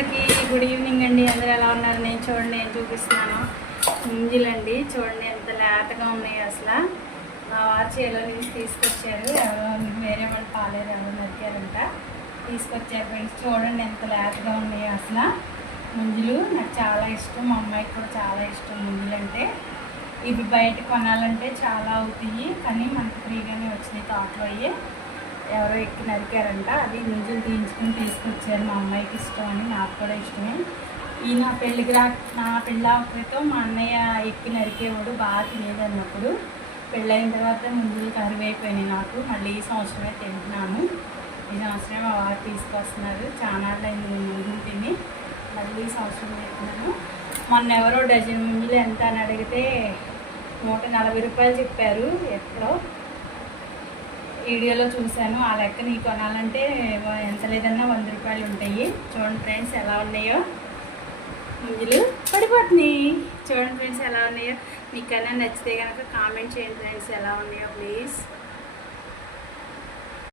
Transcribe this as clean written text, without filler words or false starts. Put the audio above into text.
అందరికీ good evening అండి. అందరూ ఎలా ఉన్నారు? నేను చూపిస్తున్నాను ముంజులండి. చూడండి ఎంత లేతగా ఉన్నాయి. అసలు మా వారు చేలో నుంచి తీసుకొచ్చారు. ఎవరో వేరే వాళ్ళు పాలేరు ఎవరో నరికారంట, తీసుకొచ్చారు ఫ్రెండ్స్. చూడండి ఎంత లేతగా ఉన్నాయి అసలు ముంజులు. నాకు చాలా ఇష్టం, మా అమ్మాయికి కూడా చాలా ఇష్టం ముంజులు అంటే. ఇవి బయట కొనాలంటే చాలా అవుతాయి, కానీ మనకు ఫ్రీగానే వచ్చినాయి. తోటలో అయ్యి ఎవరో ఎక్కి నరికారంట. అది ముంజులు తీయించుకుని తీసుకొచ్చారు. మా అమ్మాయికి ఇష్టం అని, నాకు కూడా ఇష్టమే. ఈ నా పెళ్ళి క్రితం మా అన్నయ్య ఎక్కి నరికేవాడు, బాగా తినేది అన్నప్పుడు. పెళ్ళైన తర్వాత ముంజులు కరివైపోయినాయి నాకు. మళ్ళీ ఈ సంవత్సరమే తింటున్నాను. ఈ సంవత్సరమే మా వారు తీసుకొస్తున్నారు. చాలా అయింది ముంజులు తిని, మళ్ళీ ఈ సంవత్సరం తింటున్నాను. మొన్న ఎవరో డజన్ ముంజులు ఎంత అని అడిగితే 140 రూపాయలు చెప్పారు. ఎప్పుడో వీడియోలో చూశాను. ఆ లెక్క నీ కొనాలంటే ఎంత లేదన్నా 100 రూపాయలు ఉంటాయి. చూడండి ఫ్రెండ్స్ ఎలా ఉన్నాయో ముంజులు, పడిపోతున్నాయి. చూడండి ఫ్రెండ్స్ ఎలా ఉన్నాయో. మీకన్నా నచ్చితే కనుక కామెంట్ చేయండి ఫ్రెండ్స్, ఎలా ఉన్నాయో ప్లీజ్.